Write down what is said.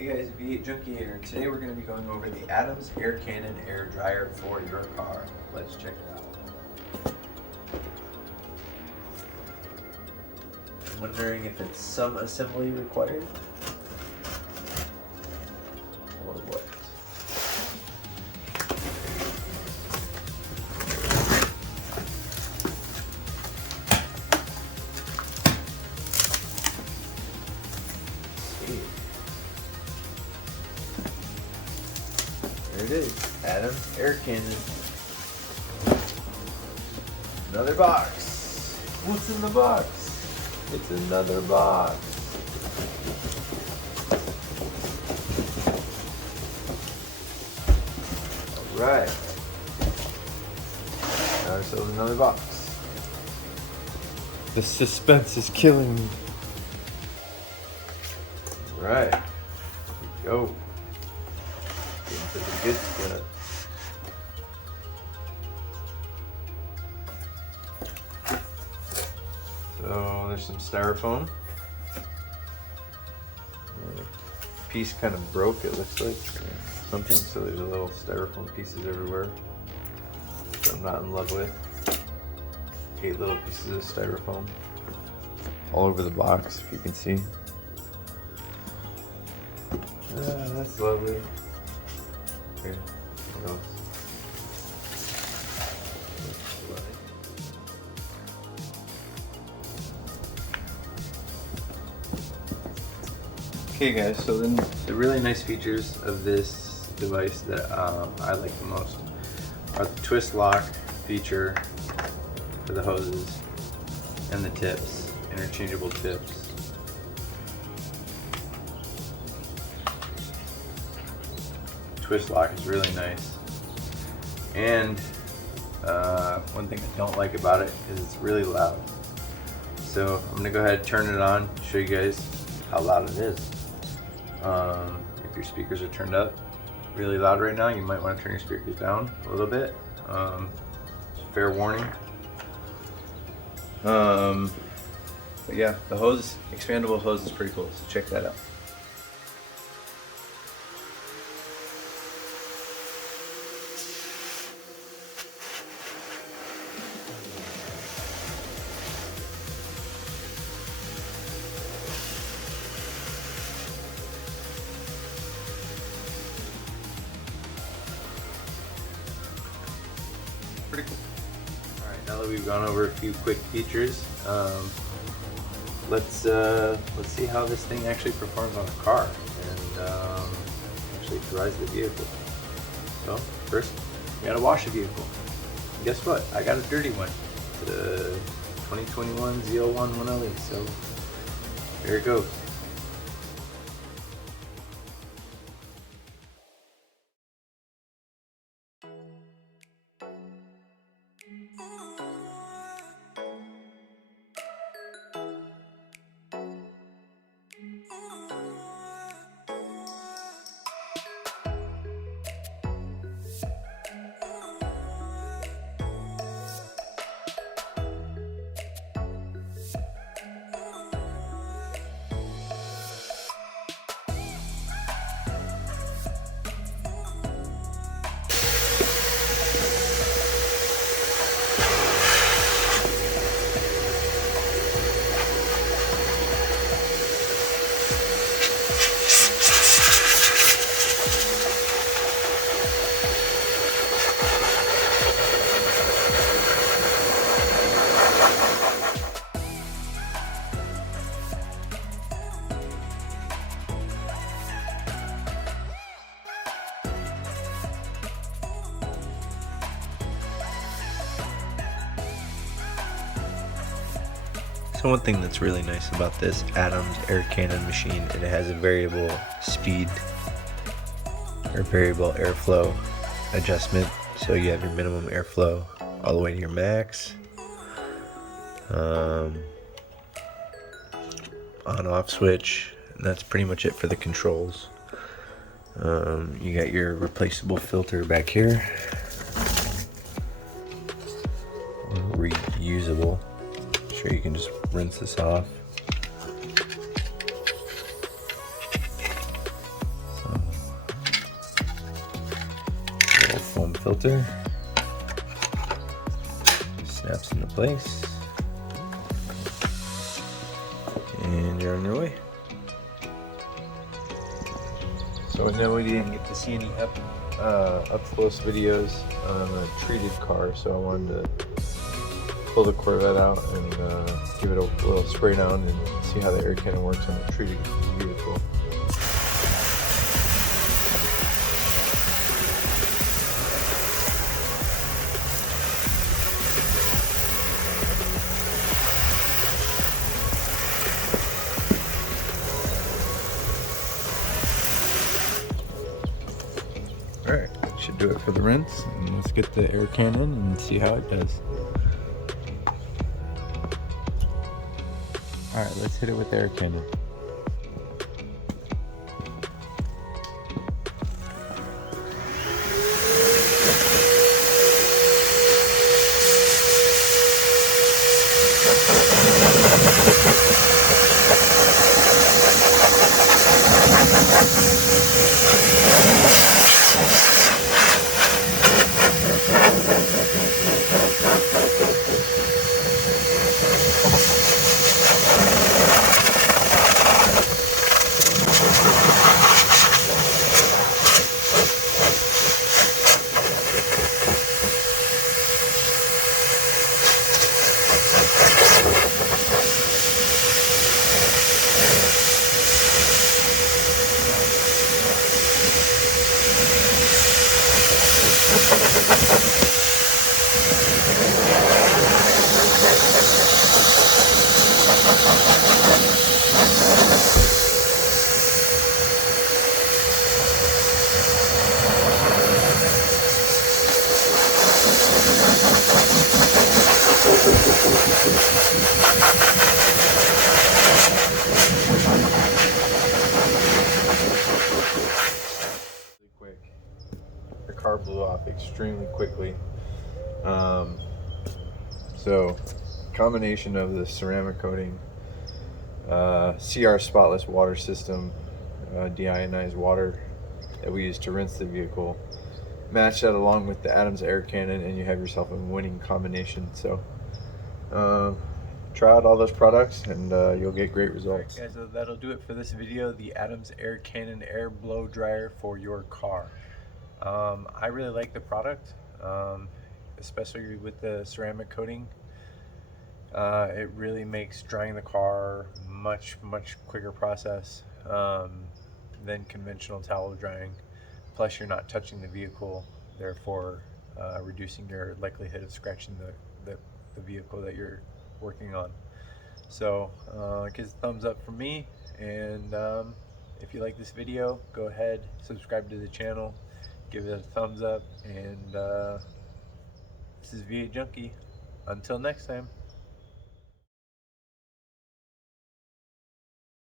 Hey guys, V8 Junkie here, and today we're going to be going over the Adams Air Cannon Air Dryer for your car. Let's check it out. I'm wondering if it's some assembly required or what. There it is, Adams Air Cannon. Another box. What's in the box? It's another box. Alright. Got ourselves another box. The suspense is killing me. Alright. Here we go. Into the good stuff. So there's some styrofoam. Piece kind of broke, it looks like something. So there's a little styrofoam pieces everywhere, which I'm not in love with. 8 little pieces of styrofoam all over the box, if you can see. That's lovely. Okay, what else? Okay guys, so then the really nice features of this device that I like the most are the twist lock feature for the hoses and the tips, interchangeable tips. Twist lock is really nice, and one thing I don't like about it is it's really loud. So I'm gonna go ahead and turn it on, show you guys how loud it is. If your speakers are turned up really loud right now, you might want to turn your speakers down a little bit. Fair warning. But yeah, the hose, expandable hose, is pretty cool, so check that out. Pretty cool. Alright, now that we've gone over a few quick features, let's see how this thing actually performs on a car and actually drives the vehicle. So first, we gotta wash the vehicle. And guess what? I got a dirty one. The 2021 Z01 1LE. So here it goes. So one thing that's really nice about this Adams Air Cannon machine, it has a variable speed or variable airflow adjustment. So you have your minimum airflow all the way to your max. On-off switch, and that's pretty much it for the controls. You got your replaceable filter back here. Reusable. Sure, you can just rinse this off. filter. Snaps into place. And you're on your way. So I know we didn't get to see any up close videos on a treated car, so I wanted to pull the Corvette out and give it a little spray down and see how the air cannon works on a treated vehicle. Alright, that should do it for the rinse. And let's get the air cannon and see how it does. Alright, let's hit it with the air cannon. The car blew off extremely quickly. So combination of the ceramic coating, CR spotless water system, deionized water that we use to rinse the vehicle, match that along with the Adams air cannon, and you have yourself a winning combination. So try out all those products and you'll get great results. Right, guys, so that'll do it for this video, the Adams air cannon air blow dryer for your car. I really like the product, especially with the ceramic coating. It really makes drying the car much quicker process than conventional towel drying. Plus you're not touching the vehicle, therefore reducing your likelihood of scratching the vehicle that you're working on. So it gives a thumbs up from me, and if you like this video, go ahead, subscribe to the channel, give it a thumbs up, and this is V8 Junkie. Until next time.